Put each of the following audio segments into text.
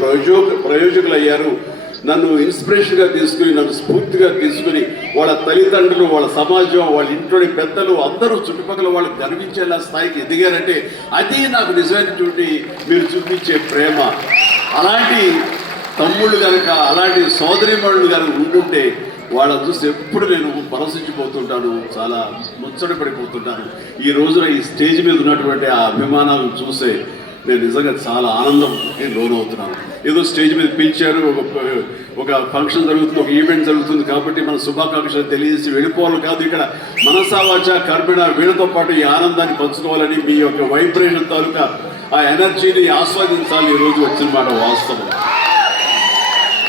ప్రయోజకులు అయ్యారు. నన్ను ఇన్స్పిరేషన్గా తీసుకుని, నన్ను స్ఫూర్తిగా తీసుకుని, వాళ్ళ తల్లిదండ్రులు, వాళ్ళ సమాజం, వాళ్ళ ఇంట్లోని పెద్దలు అందరూ చుట్టుపక్కల వాళ్ళు గర్వించేలా స్థాయికి ఎదిగారంటే అది నాకు నిజమైనటువంటి మీరు చూపించే ప్రేమ. అలాంటి తమ్ముళ్ళు కనుక, అలాంటి సోదరిమణులు కనుక ఉంటుంటే వాళ్ళని చూసి ఎప్పుడు నేను పరవశించిపోతుంటాను, చాలా ముచ్చట పడిపోతుంటాను. ఈ రోజున ఈ స్టేజ్ మీద ఉన్నటువంటి ఆ అభిమానాలను చూసే నేను నిజంగా చాలా ఆనందం లోనవుతున్నాను. ఏదో స్టేజ్ మీద పిలిచారు, ఒక ఫంక్షన్ జరుగుతుంది, ఒక ఈవెంట్ జరుగుతుంది కాబట్టి మన శుభాకాంక్షలు తెలియజేసి వెళ్ళిపోవాలి కాదు. ఇక్కడ మనసావాచ కర్మిణ వీళ్ళతో పాటు ఈ ఆనందాన్ని పంచుకోవాలని, మీ యొక్క వైబ్రేషన్ తాలూకా ఆ ఎనర్జీని ఆస్వాదించాలి ఈరోజు వచ్చిన మాట వాస్తవం.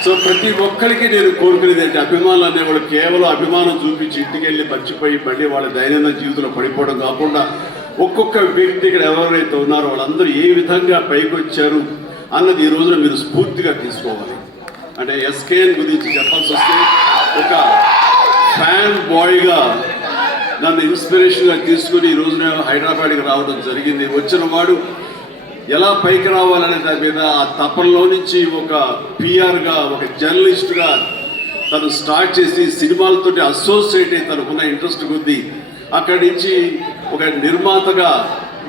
సో ప్రతి ఒక్కరికి నేను కోరుకునేది అంటే అభిమానులు అనేవాళ్ళు కేవలం అభిమానం చూపించి ఇంటికి వెళ్ళి మర్చిపోయి మళ్ళీ వాళ్ళ దైనందిన జీవితంలో పడిపోవడం కాకుండా ఒక్కొక్క వ్యక్తి ఇక్కడ ఎవరైతే ఉన్నారో వాళ్ళందరూ ఏ విధంగా పైకి వచ్చారు అన్నది ఈ రోజున మీరు స్ఫూర్తిగా తీసుకోవాలి. అంటే ఎస్కేఎన్ గురించి చెప్పాల్సి వస్తే ఒక ఫ్యాన్ బాయ్గా నన్ను ఇన్స్పిరేషన్గా తీసుకుని ఈ రోజున హైదరాబాద్కి రావడం జరిగింది. వచ్చిన వాడు ఎలా పైకి రావాలనే దాని మీద ఆ తపంలో నుంచి ఒక పిఆర్గా, ఒక జర్నలిస్ట్గా తను స్టార్ట్ చేసి సినిమాలతో అసోసియేట్ అయ్యి తనకున్న ఇంట్రెస్ట్ కొద్దీ అక్కడి నుంచి ఒక నిర్మాతగా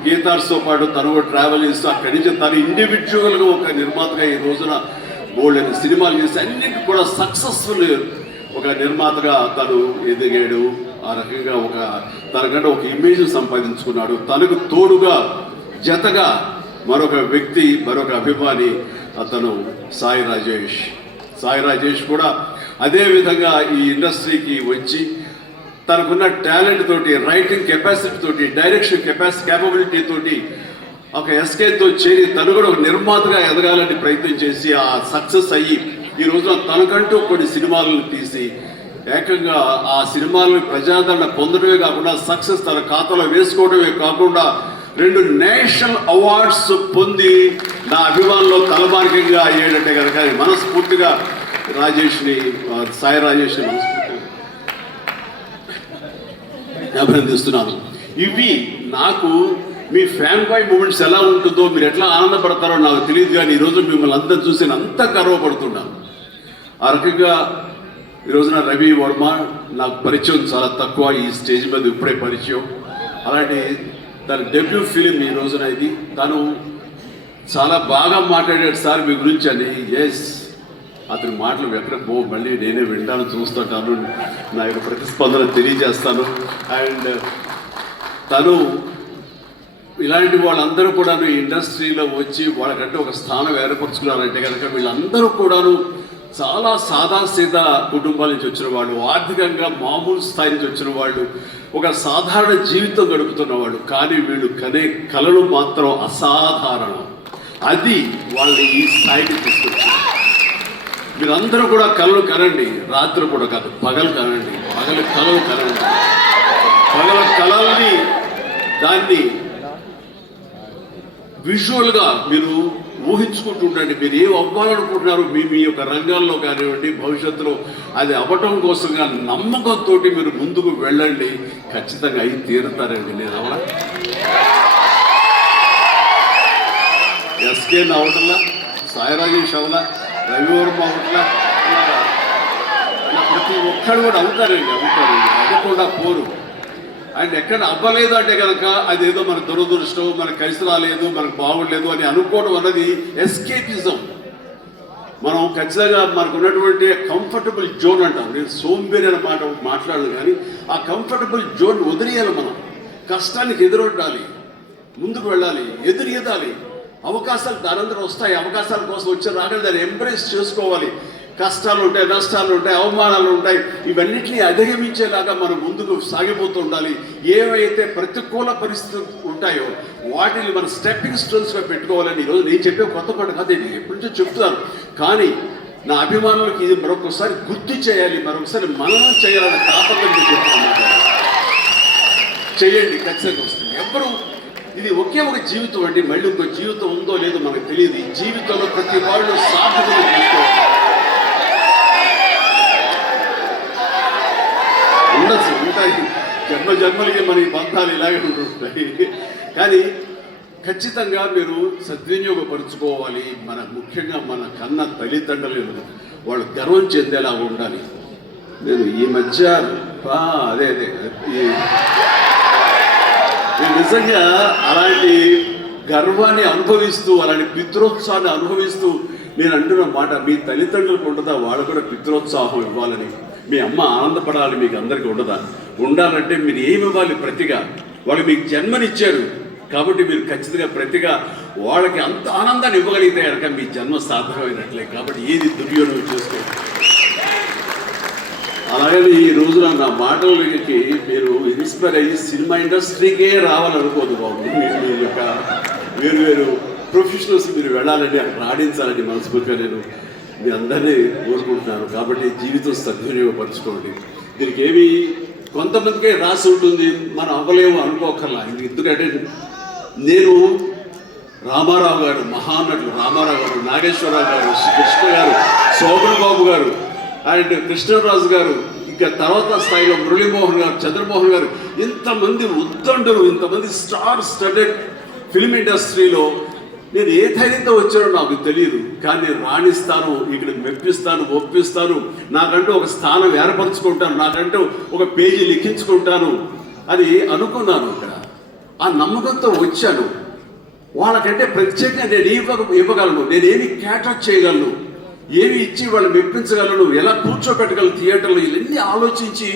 గీతార్స్తో పాటు తను ట్రావెల్ చేస్తూ అక్కడి నుంచి తను ఇండివిజువల్గా ఒక నిర్మాతగా ఈ రోజున బోల్డెన్ సినిమాలు చేసి అన్నింటికి కూడా సక్సెస్ఫుల్ ఒక నిర్మాతగా తను ఎదిగాడు. ఆ రకంగా తనకంటే ఒక ఇమేజ్ సంపాదించుకున్నాడు. తనకు తోడుగా జతగా మరొక వ్యక్తి, మరొక అభిమాని అతను సాయి రాజేష్ కూడా అదే విధంగా ఈ ఇండస్ట్రీకి వచ్చి తనకున్న టాలెంట్ తోటి, రైటింగ్ కెపాసిటీ తోటి, డైరెక్షన్ క్యాపబిలిటీ తోటి ఒక ఎస్కేతో చేరి తను కూడా ఒక నిర్మాతగా ఎదగాలని ప్రయత్నం చేసి ఆ సక్సెస్ అయ్యి ఈ రోజున తనకంటూ కొన్ని సినిమాలను తీసి ఏకంగా ఆ సినిమాలను ప్రజాదరణ పొందడమే కాకుండా సక్సెస్ తన ఖాతాలో వేసుకోవడమే కాకుండా 2 నేషనల్ అవార్డ్స్ పొంది నా అభిమానులో తలమార్గంగా అయ్యాడంటే కనుక మనస్ఫూర్తిగా సాయి రాజేష్ని మనస్ఫూర్తిగా అభినందిస్తున్నాను. ఇవి నాకు మీ ఫ్యాన్ బాయ్ మూమెంట్స్ ఎలా ఉంటుందో, మీరు ఎట్లా ఆనందపడతారో నాకు తెలియదు, కానీ ఈరోజు మిమ్మల్ని అంతా చూసి అంత గర్వపడుతున్నాను. ఆ రకంగా ఈరోజున రవి వర్మ నాకు పరిచయం చాలా తక్కువ, ఈ స్టేజ్ మీద ఇప్పుడే పరిచయం. అలాంటి తన డెబ్యూ ఫిలిం ఈ రోజున ఇది. తను చాలా బాగా మాట్లాడాడు సార్ మీ గురించి అని. ఎస్, అతని మాటలు ఎక్కడ మళ్ళీ నేనే వింటాను, చూస్తుంటాను, నా యొక్క ప్రతిస్పందన తెలియజేస్తాను. అండ్ తను ఇలాంటి వాళ్ళందరూ కూడాను ఇండస్ట్రీలో వచ్చి వాళ్ళకంటే ఒక స్థానం ఏర్పరచుకున్నారంటే కనుక వీళ్ళందరూ కూడాను చాలా సాదాసీదా కుటుంబాల నుంచి వచ్చిన వాళ్ళు, ఆర్థికంగా మామూలు స్థాయి నుంచి వచ్చిన వాళ్ళు, ఒక సాధారణ జీవితం గడుపుతున్న వాళ్ళు. కానీ వీళ్ళు కనే కళలు మాత్రం అసాధారణం. అది వాళ్ళని ఈ స్థాయికి తీసుకొచ్చింది. మీరందరూ కూడా కళలు కనండి, రాత్రి కూడా కాదు, పగలు కనండి, కళలు కనండి. పగల కళల్ని దాన్ని విజువల్గా మీరు ఊహించుకుంటూ ఉండండి. మీరు ఏం అవ్వాలనుకుంటున్నారు మీ యొక్క రంగాల్లో కానివ్వండి, భవిష్యత్తులో అది అవ్వటం కోసంగా నమ్మకంతో మీరు ముందుకు వెళ్ళండి. ఖచ్చితంగా అయి తీరుతారండి. నేను అవలా ఎస్కేన్ అవటంలా, సాయి రాజేష్ అవలా, రవివర్మ అవట్లా, ప్రతి ఒక్కడు కూడా అవుతారండి. అవ్వకుండా పోరు. అండ్ ఎక్కడ అవ్వలేదు అంటే కనుక అదేదో మన దురదృష్టం, మనకు కలిసి రాలేదు, మనకు బాగుండలేదు అని అనుకోవడం అన్నది ఎస్కేపిజం. మనం ఖచ్చితంగా మనకు ఉన్నటువంటి కంఫర్టబుల్ జోన్ అంటాం. నేను సోంబేరి అనే మాట మాట్లాడను, కానీ ఆ కంఫర్టబుల్ జోన్ వదిలేయాలి. మనం కష్టానికి ఎదురొడ్డాలి, ముందుకు వెళ్ళాలి, ఎదురెదాలి. అవకాశాలు దానందరూ వస్తాయి. అవకాశాల కోసం వచ్చే రాగానే దాన్ని ఎంబ్రేస్ చేసుకోవాలి. కష్టాలు ఉంటాయి, నష్టాలు ఉంటాయి, అవమానాలు ఉంటాయి. ఇవన్నిటిని అధిగమించేలాగా మనం ముందుకు సాగిపోతూ ఉండాలి. ఏవైతే ప్రతికూల పరిస్థితులు ఉంటాయో వాటిని మన స్టెప్పింగ్ స్టోన్స్గా పెట్టుకోవాలని ఈరోజు నేను చెప్పే కొత్త పాట కాదు, నేను ఎప్పటి నుంచో చెప్తున్నాను. కానీ నా అభిమానులకు ఇది మరొకసారి గుర్తు చేయాలి, మరొకసారి మననం చేయాలని తాపత్రయం చెప్తున్నాను. చేయండి, ఖచ్చితంగా వస్తుంది. ఎవ్వరూ ఇది ఒకే ఒక జీవితం అండి, మళ్ళీ ఇంకో జీవితం ఉందో లేదో మనకు తెలియదు. ఈ జీవితంలో ప్రతి వాళ్ళు సాధనలు తీసుకోవాలి. ఉండొచ్చు, ఉంటాయి, జన్మలకి మన బంధాలు ఇలాగే ఉంటుంటాయి. కానీ ఖచ్చితంగా మీరు సద్వినియోగపరుచుకోవాలి. ముఖ్యంగా మన కన్న తల్లిదండ్రులు వాళ్ళు గర్వం చెందేలా ఉండాలి. నేను ఈ మధ్య అదే నేను నిజంగా అలాంటి గర్వాన్ని అనుభవిస్తూ అలాంటి పితృోత్సాహాన్ని అనుభవిస్తూ నేను అంటున్న మాట, మీ తల్లిదండ్రులకు ఉండదా వాళ్ళు కూడా పితృోత్సాహం ఇవ్వాలని? మీ అమ్మ ఆనందపడాలి, మీకు అందరికీ ఉండదా? ఉండాలంటే మీరు ఏమి ఇవ్వాలి ప్రతిగా? వాళ్ళు మీకు జన్మనిచ్చారు కాబట్టి మీరు ఖచ్చితంగా ప్రతిగా వాళ్ళకి అంత ఆనందాన్ని ఇవ్వగలిగితే కనుక మీ జన్మ సార్థకమైనట్లే. కాబట్టి ఏది దుర్యోగం చేసుకోండి. అలాగే ఈ రోజున నా మాటలకి మీరు ఇన్స్పైర్ అయ్యి సినిమా ఇండస్ట్రీకే రావాలనుకోదు బాబు. మీ యొక్క వేరు ప్రొఫెషనల్స్ మీరు వెళ్ళాలని, అక్కడ రాణించాలని మనస్ఫూర్తిగా నేను మీ అందరినీ కోరుకుంటున్నాను. కాబట్టి జీవితం సద్వినియోగపరచుకోండి. దీనికి ఏమి కొంతమందికే రాసి ఉంటుంది, మనం అవ్వలేము అనుకోకర్లా. ఎందుకంటే నేను రామారావు గారు, మహానటులు రామారావు గారు, నాగేశ్వరరావు గారు, కృష్ణ గారు, శోభన్ బాబు గారు అండ్ కృష్ణరాజు గారు, ఇంకా తర్వాత స్థాయిలో మురళీమోహన్ గారు, చంద్రమోహన్ గారు, ఇంతమంది ఉద్దండులు, ఇంతమంది స్టార్ స్టడెడ్ ఫిల్మ్ ఇండస్ట్రీలో నేను ఏ ధైర్యంతో వచ్చానో నాకు తెలియదు. కానీ నేను రాణిస్తాను, ఇక్కడ మెప్పిస్తాను, ఒప్పిస్తాను, నాకంటూ ఒక స్థానం ఏర్పరచుకుంటాను, నాకంటూ ఒక పేజీ లిఖించుకుంటాను అని అనుకున్నాను. ఇక్కడ ఆ నమ్మకంతో వచ్చాను. వాళ్ళకంటే ప్రత్యేకంగా నేను ఇవ్వగలను, నేనేమి క్యాటర్ చేయగలను, ఏమి ఇచ్చి వాళ్ళు మెప్పించగలను, ఎలా కూర్చోబెట్టగలను థియేటర్లో, ఇవన్నీ ఆలోచించి